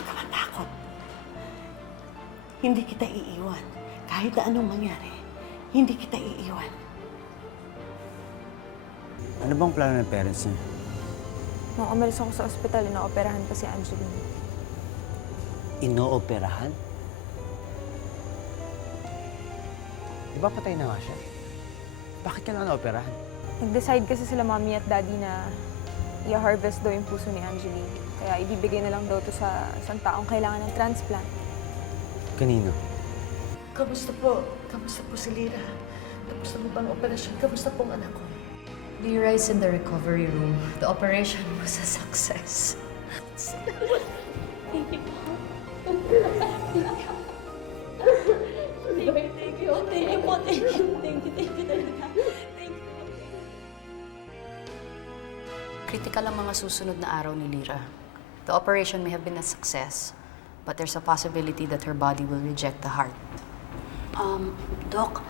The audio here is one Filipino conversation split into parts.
Huwag ka matakot. Hindi kita iiwan. Kahit na anong mangyari, hindi kita iiwan. Ano bang plano ng parents niya? Nung umalis ako sa ospital, inooperahan pa si Angeline. Inooperahan? Di ba patay na nga siya? Bakit ka lang naoperahan? Nag-decide kasi sila mommy at daddy na i-harvest daw yung puso ni Angeline. Kaya ibibigay na lang daw to sa isang taong kailangan ng transplant. Kanino? Kamusta po? Kamusta po si Lira? Tapos na mo bang operasyon? Kamusta pong anak ko? Lyra is in the recovery room. The operation was a success. Thank you po. Thank you. Thank you po. Thank you. Thank you. Thank you talaga. Thank you. Critical ang mga susunod na araw ni Lyra. The operation may have been a success, but there's a possibility that her body will reject the heart. Doc,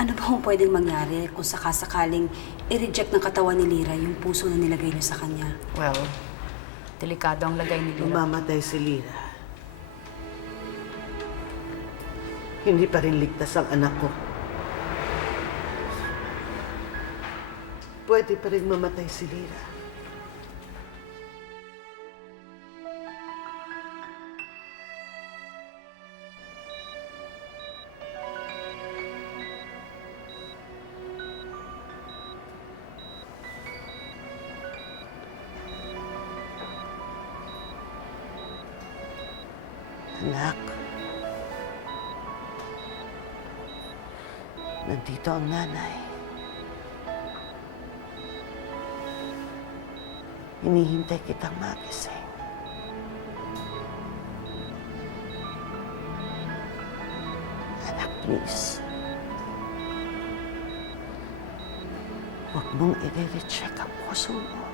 ano ba kung pwedeng mangyari kung sakasakaling i-reject ng katawan ni Lyra yung puso na nilagay niyo sa kanya? Well, delikado ang lagay ni Lyra. Mamamatay si Lira. Hindi pa rin ligtas ang anak ko. Pwede pa rin mamatay si Lira. Anak, nandito ang nanay. Hinihintay kitang magising. Anak, please. Huwag mong i-recheck ang puso mo.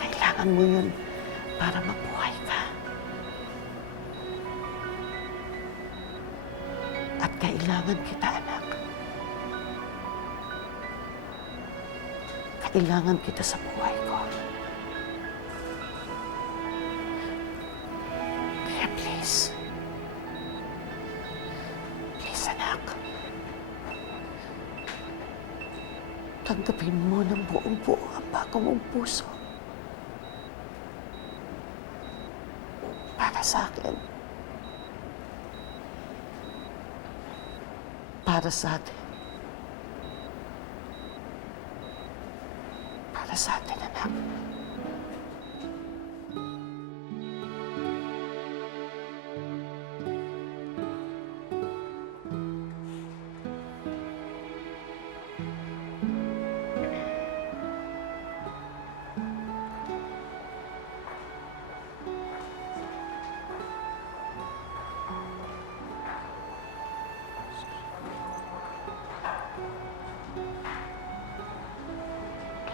Kailangan mo yun para mabuhay ka. At kailangan kita, anak. Kailangan kita sa buhay ko. Kaya please. Please, anak. Tanggapin mo ng buong-buo ang bago mong puso. Para sa akin. Para sa atin. Para sa atin, anak.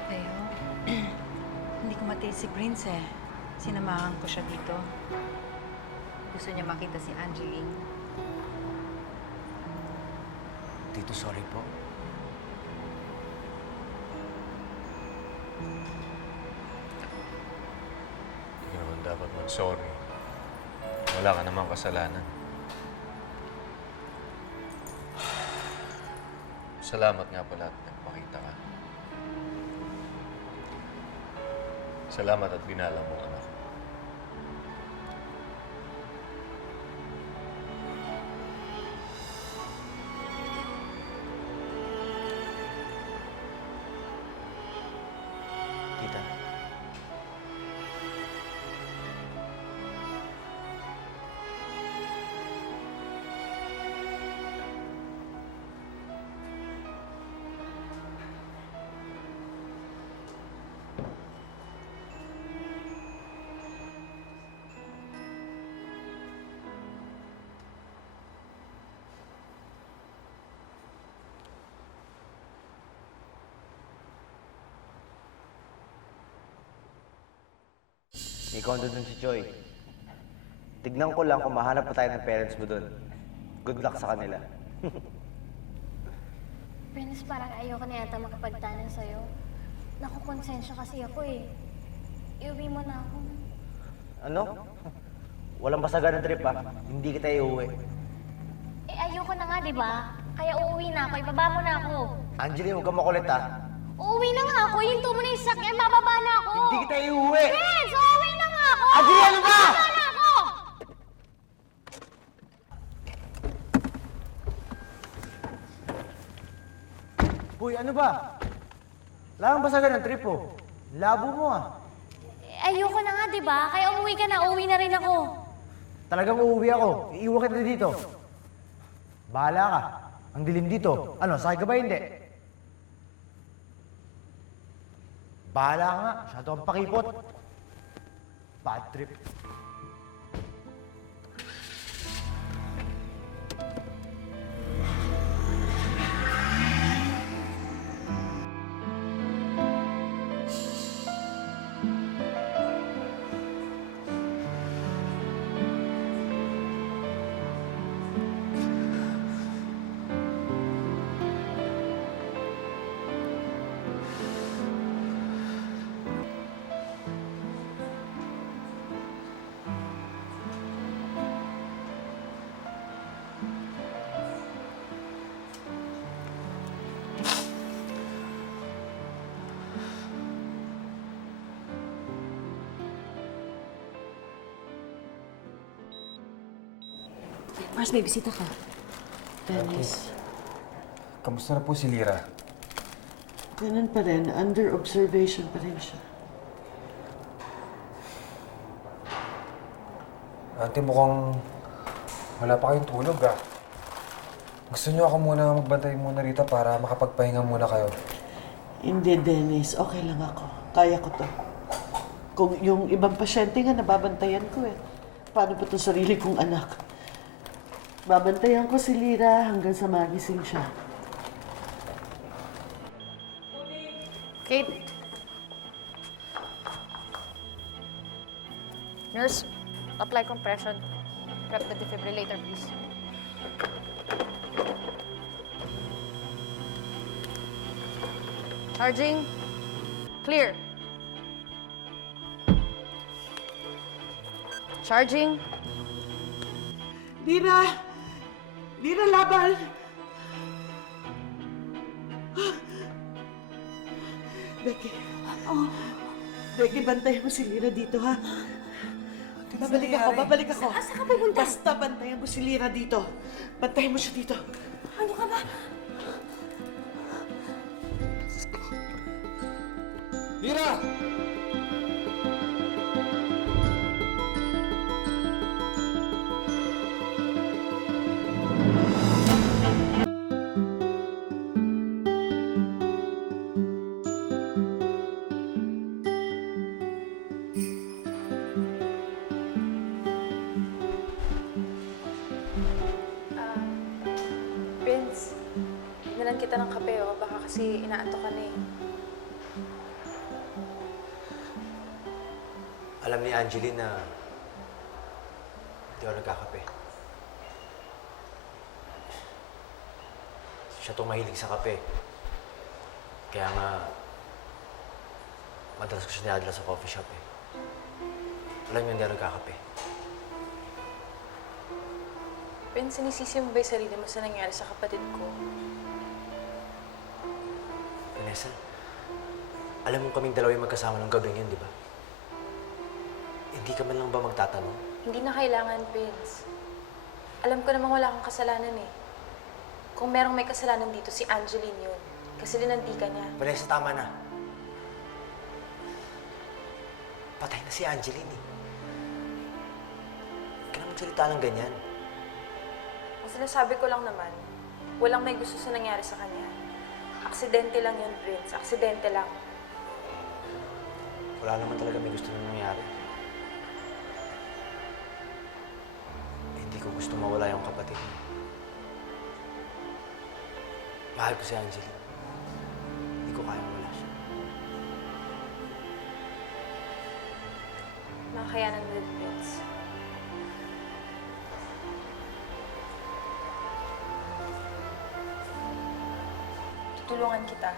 Leo, hindi ko matiis si Prince eh. Sinamahan ko siya dito. Gusto niya makita si Angeline. Tito, sorry po. Hindi naman dapat mag-sorry. Wala ka namang kasalanan. Salamat nga pala at nagpakita ka. Salamat at binalang mo, anak. Tita. May condo dun si Joy. Tignan ko lang kung mahanap pa tayo ng parents mo dun. Good luck sa kanila. Prince, parang ayoko na yata makapagtanan sa'yo. Nakukonsensya kasi ako eh. iuwi mo na ako. Ano? Walang basagan ng trip ha. Hindi kita iuwi. Eh, ayoko na nga, di ba? Kaya uuwi na ako. Ibaba mo na ako. Angeline, huwag kang makulit ha. Uuwi na nga ako. Hinto mo na yung sakyan. Mababa na ako. Hindi kita iuwi! Vince, uuwi na nga ako! Angeline, ano ba? Baba na ako! Uy, ano ba? Wala kang basagan ng trip oh. Labo mo ah. Eh, ayoko na nga, di ba? Kaya umuwi ka na. Uuwi na rin ako. Talagang uuwi ako. Iiwan kita dito. Bahala ka. Ang dilim dito. Ano, sakay ka ba hindi? Bahala ka nga. Masyado kang pakipot. Bad trip. Mars, may bisita ka. Dennis, Kamusta na po si Lira? ganun pa rin. Under observation pa rin siya. Ate, mukhang wala pa kayong tulog ah. Gusto niyo ako muna magbantay muna rito para makapagpahinga muna kayo. Hindi, Dennis. Okay lang ako. Kaya ko to. Kung yung ibang pasyente nga, nababantayan ko eh. Paano pa itong sarili kong anak? Babantayan ko si Lira hanggang sa magising siya. Kate. Nurse, apply compression. Prep the defibrillator, please. Charging. Clear. Charging. Lira! Lira, laban! Becky. Becky, bantayan mo si Lira dito, ha? Babalik ako. Asa ka pupunta? Basta bantayan mo si Lira dito. Bantayan mo siya dito. Ano ka ba? Lira! Vince, binalan kita ng kape, oh. Baka kasi inaantok ka na eh. Alam ni Angeline na hindi ako nagkakape. Siya itong mahilig sa kape. Kaya nga, madalas ko siya dinadala sa coffee shop eh. Alam niyo, hindi ako nagkakape. Vince, sinisisi mo ba yung sarili mo sa nangyari sa kapatid ko? Vanessa, alam mo kaming dalawa yung magkasama ng gabing yun, di ba? Hindi ka man lang ba magtatanong? Hindi na kailangan, Vince. Alam ko namang wala kang kasalanan eh. Kung merong may kasalanan dito, si Angeline yun. Kasi linandi ka niya. Vanessa, tama na. Patay na si Angeline eh. Huwag ka na magsalita ng ganyan. Ang sinasabi ko lang naman, walang may gusto sa nangyari sa kanya. Aksidente lang yun, Vince. Aksidente lang. Wala naman talaga may gusto na nangyari. Hindi ko gusto mawala yung kapatid mo. Mahal ko si Angeline. Hindi ko kaya mawala siya. Makakayanan mo din, Vince. Tutulungan kita.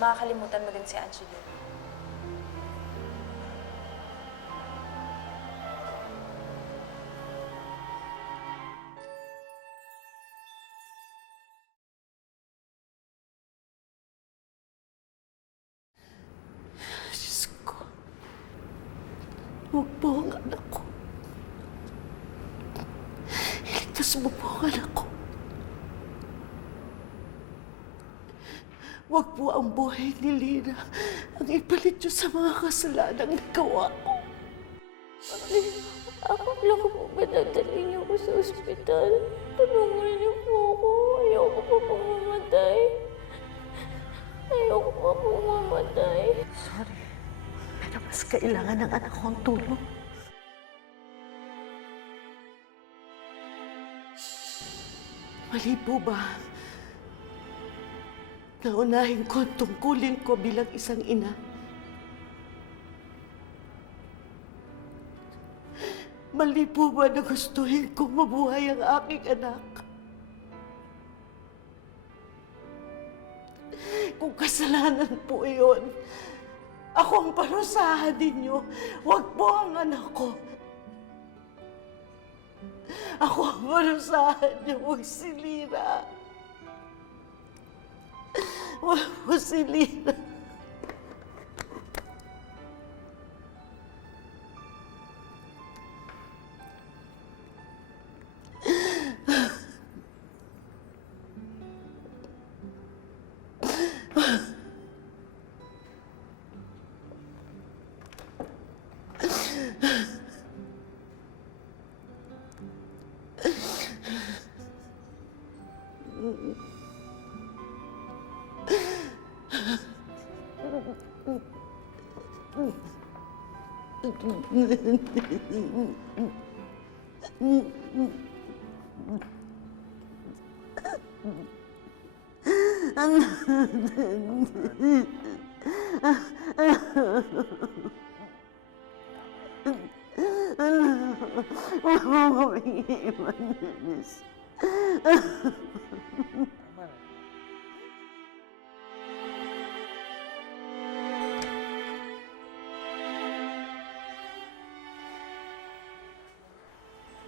Makakalimutan mo din si Angeline. Huwag po ang anak ko. Iligtas mo po ang anak ko. Huwag po ang buhay ni Lina ang ipalit niyo sa mga kasalanang nagawa ko. Ako lang po ba dadalhin niyo ko sa ospital? Tulungan niyo po ako. Ayoko pa pong mamatay. Ayoko pa pong mamatay. Sorry, pero mas kailangan ng anak ko ang tulong. Mali po ba? Naunahin ko ang tungkulin ko bilang isang ina. Mali po ba na gustuhin kong mabuhay ang aking anak? Kung kasalanan po iyon, ako ang parusahan ninyo. Huwag po ang anak ko. Ako ang parusahan niyo, huwag si Lina. Huwag po si Lina.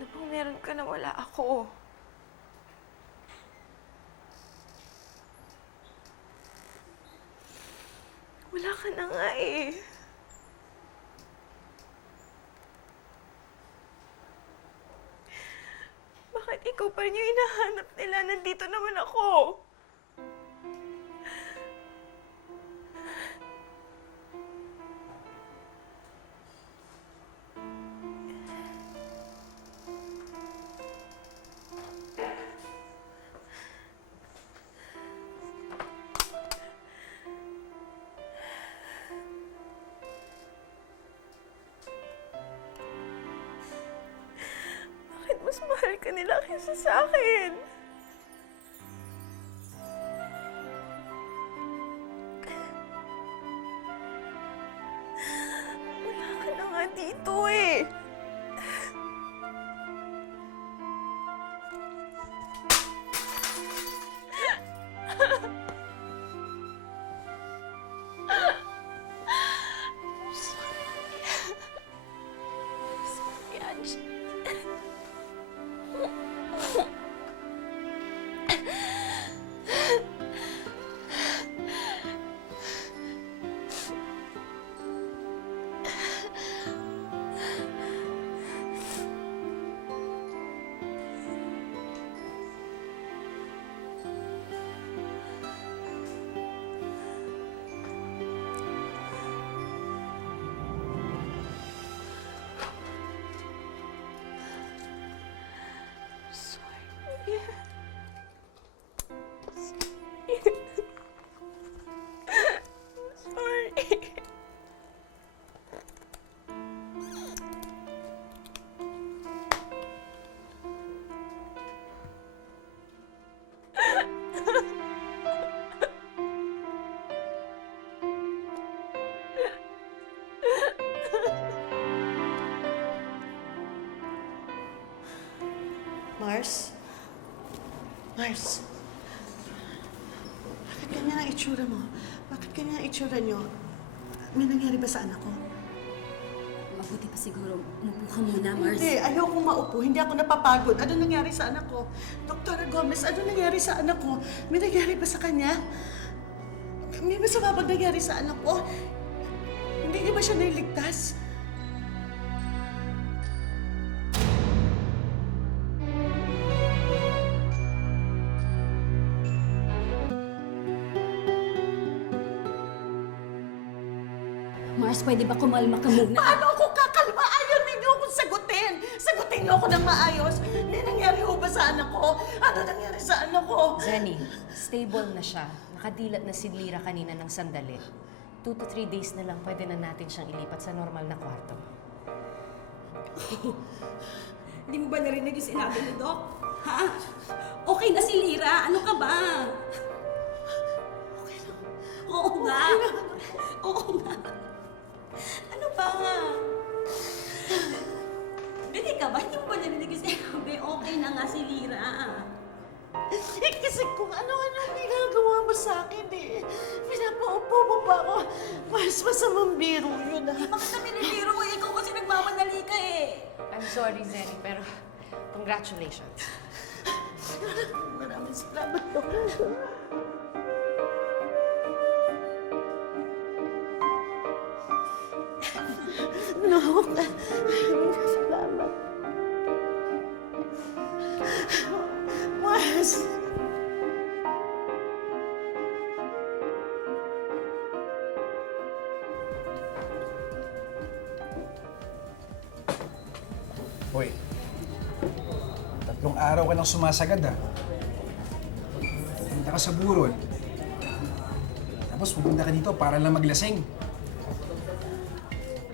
Ano bang meron ka na wala ako? Wala ka na nga eh. Bakit ikaw pa rin yung hinahanap nila? Nandito naman ako. Bakit mas mahal ka nila kaysa sa akin? Wala ka na nga dito eh. Sorry, Ange. Sorry. Mars? Mars? Bakit ganyan ang itsura mo? Bakit ganyan ang itsura niyo? May nangyari ba sa anak ko? Mabuti pa siguro, umupo ka muna, Mars. Hindi, ayokong maupo. Hindi ako napapagod. Ano nangyari sa anak ko? Dr. Gomez, ano nangyari sa anak ko? May nangyari ba sa kanya? May masama bang nangyari sa anak ko? Hindi niyo ba siya nailigtas? Mars, pwede ba kumalma ka muna? Paano ako kakalma? Ayaw ninyo akong sagutin. Sagutin niyo ako ng maayos. May nangyari ho ba sa anak ko? Ano nangyari sa anak ko? Zenny, stable na siya. Nakadilat na si Lira kanina ng sandali. 2 to 3 days na lang pwede na natin siyang ilipat sa normal na kwarto. Hindi mo ba narinig yung sinabi ni Doc? Ha? Okay na si Lira. Ano ka ba? Okay na. Oo nga. Oo nga. Ano ba? Dinig ka ba? Hindi mo ba narinig yung sinabi? Okay na nga si Lira. Eh, kasi kung ano-ano ang ginagawa mo sa akin eh. Pinapaupo mo pa ako. Mas masamang biro yun ah. Bakit na binibiro mo? Ikaw kasi nagmamadali ka eh. I'm sorry, Zenny, pero congratulations. Maraming salamat po. No, maraming salamat. Mas. Hoy, 3 araw ka nang sumasagad ah. Punta ka sa burol. Tapos pupunta ka dito para lang maglasing.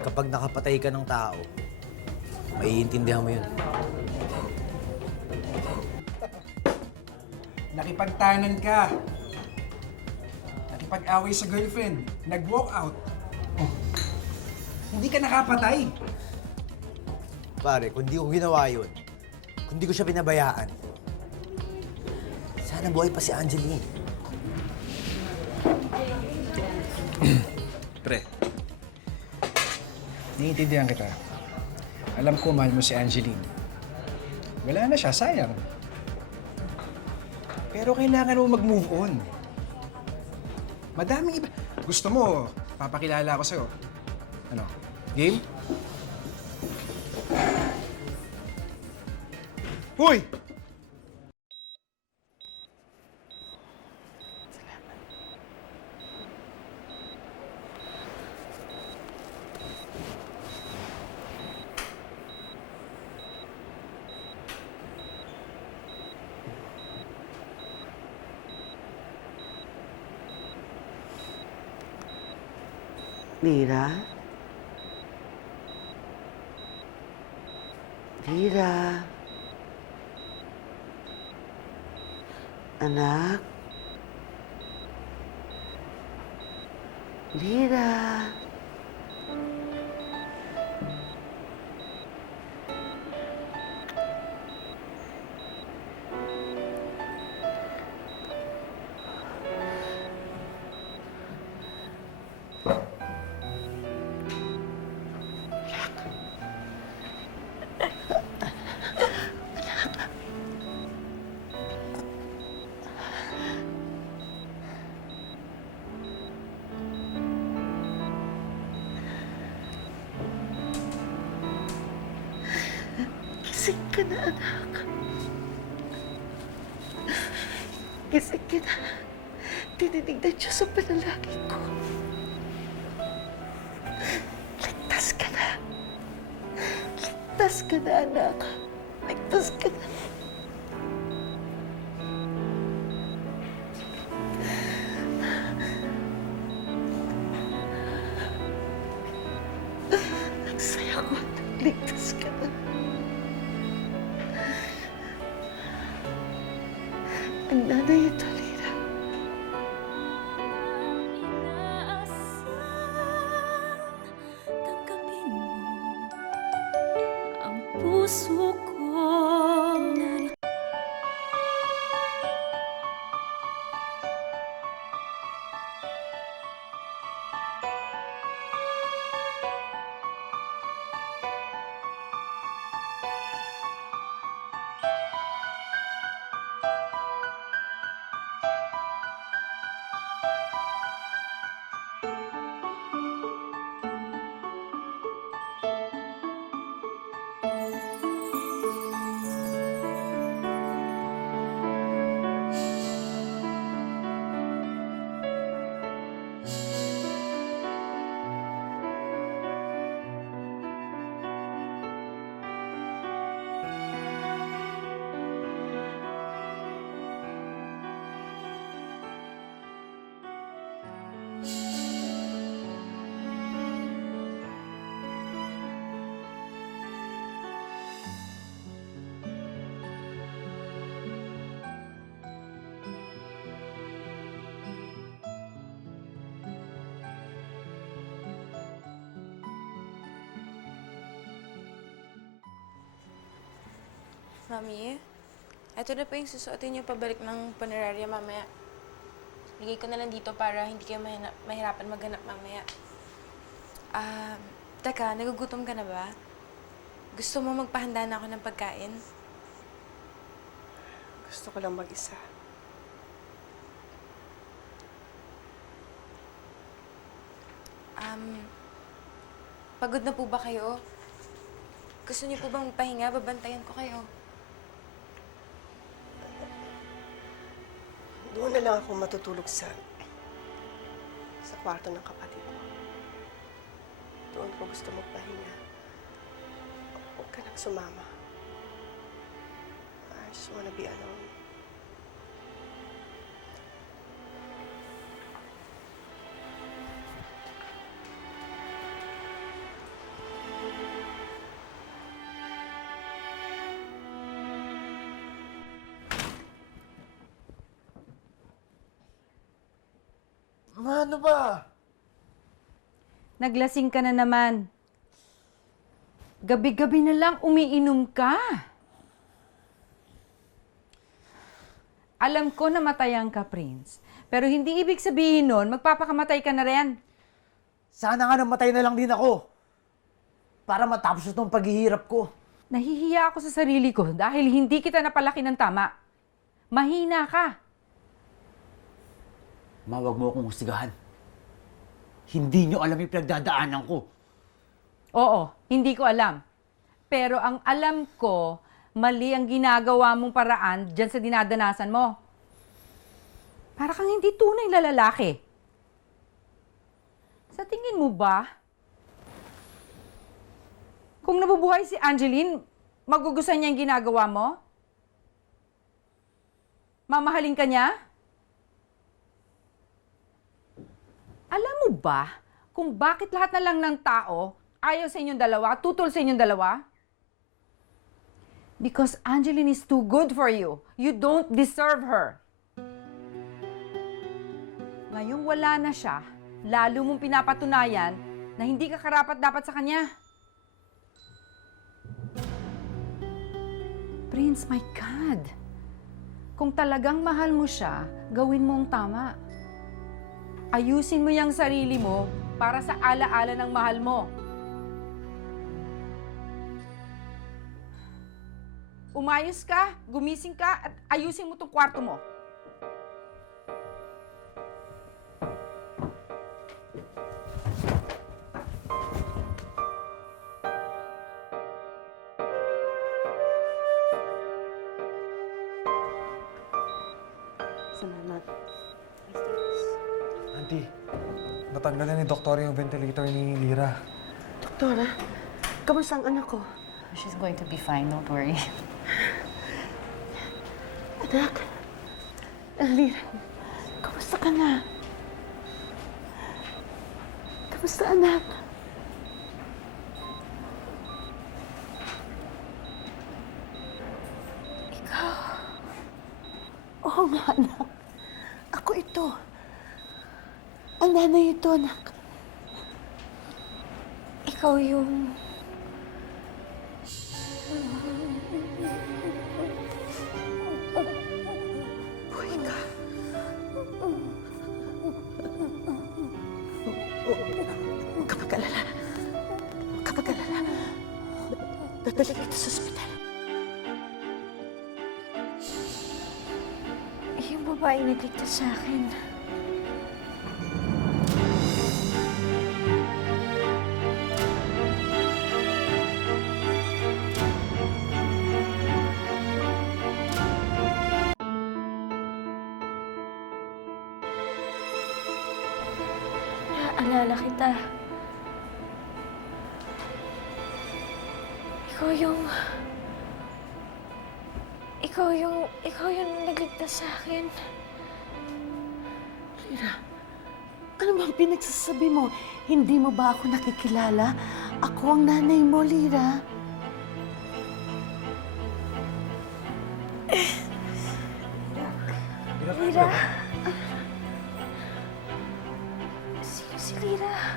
Kapag nakapatay ka ng tao, maiintindihan mo yun. Nakipagtanan ka. Nakipag-away sa girlfriend. Nag-walk out. Oh, hindi ka nakapatay. Pare, kung di ko ginawa yun, kung di ko siya pinabayaan, sana buhay pa si Angeline. Pre, naiintindihan kita. Alam ko mahal mo si Angeline. Wala na siya, sayang. Pero kailangan mo mag-move on. Madaming iba. Gusto mo, papakilala ko sa'yo. Ano, game? Hoy! Lira? Lira? Anak? Lira? Gising ka na, anak. Gising ka na. Tininig na Diyos ang panalangin ko. Ligtas ka na. Ligtas ka na, anak. Ligtas ka na. Ang saya ko. Ligtas ka na. Ang nanay ito, Lira. Tanggapin mo ang puso ko. Mami, eto na po yung susuotin niyo pabalik ng punerarya mamaya. Bigay ko na lang dito para hindi kayo mahirapan maghanap mamaya. Teka, nagugutom ka na ba? Gusto mo magpahanda na ako ng pagkain? Gusto ko lang mag-isa. Pagod na po ba kayo? Gusto niyo po bang magpahinga? Babantayan ko kayo. Doon na lang ako matutulog sa kwarto ng kapatid mo. Doon ko gusto magpahinga. Huwag ka nang sumama. I just wanna be alone. Ano ba? Naglasing ka na naman. Gabi-gabi na lang umiinom ka. Alam ko na matayan ka, Prince. Pero hindi ibig sabihin nun, magpapakamatay ka na rin. Sana nga namatay na lang din ako. Para matapos itong paghihirap ko. Nahihiya ako sa sarili ko dahil hindi kita napalaki ng tama. Mahina ka. Mawag mo akong hustigahan. Hindi nyo alam yung pinagdadaanan ko. Oo, hindi ko alam. Pero ang alam ko, mali ang ginagawa mong paraan dyan sa dinadanasan mo. Para kang hindi tunay na lalaki. Sa tingin mo ba, kung nabubuhay si Angeline, magugustuhan niya yung ginagawa mo? Mamahalin ka niya? Alam mo ba kung bakit lahat na lang ng tao ayaw sa inyong dalawa, tutol sa inyong dalawa? Because Angeline is too good for you. You don't deserve her. Ngayong wala na siya, lalo mong pinapatunayan na hindi ka karapat-dapat sa kanya. Prince, my God. Kung talagang mahal mo siya, gawin mo ang tama. Ayusin mo yung sarili mo para sa alaala ng mahal mo. Umayos ka, gumising ka, at ayusin mo tong kwarto mo. Salamat. Auntie, natanggal na ni Doktor yung ventilator ni Lira. Doktora, kamusta ang anak ko? She's going to be fine, don't worry. Anak, Lira, kamusta ka na? Kamusta, anak? Ikaw? Oo nga, anak. Ako ito. Ang nanay ito, anak. Ikaw yung... Buhay ka. Huwag ka mag-alala. Huwag ka mag-alala. Dadali kita sa ospital. Yung babae nagligtas sa akin. Naalala kita. Ikaw yung nagligtas sa akin. Lira, ano bang pinagsasabi mo? Hindi mo ba ako nakikilala? Ako ang nanay mo, Lira. Lira. Sino si Lira?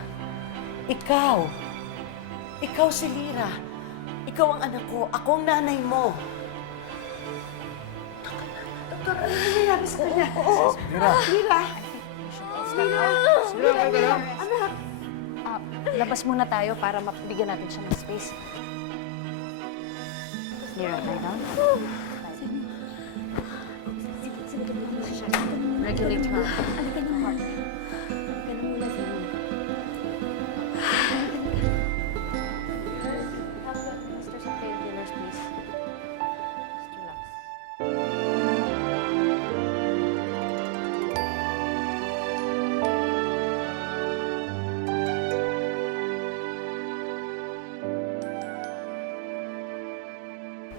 Ikaw. Ikaw si Lira. Ikaw ang anak ko. Ako ang nanay mo. Dok, ano nangyayari sa kanya? Lira! Lira! Lira, okay ka lang? Anak! Labas muna tayo para mabigyan natin siya ng space. Lira, lie down. Regulate her. Halika niyo, Mark. Halika na muna sa inyo. Mr. Some painkillers, please. Just relax.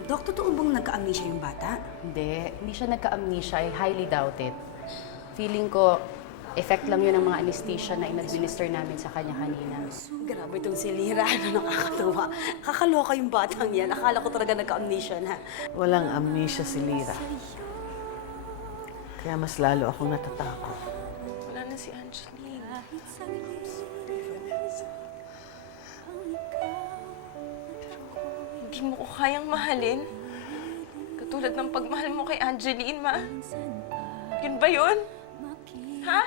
Dok, totoo bang nagka-amnesia yung bata? Hindi siya nagka-amnesia. I highly doubt it. Feeling ko, effect lang yun ng mga anesthesia na in-administer namin sa kanya kanina. Grabe itong si Lira. Ano, nakakatawa. Kakaloka yung batang yan. Akala ko talaga nagka-amnesia na. Walang amnesia si Lira. Kaya mas lalo akong natatakot. Wala na si Angeline. Hindi mo ko kayang mahalin. Katulad ng pagmahal mo kay Angeline, Ma. Yun ba yun? Ha?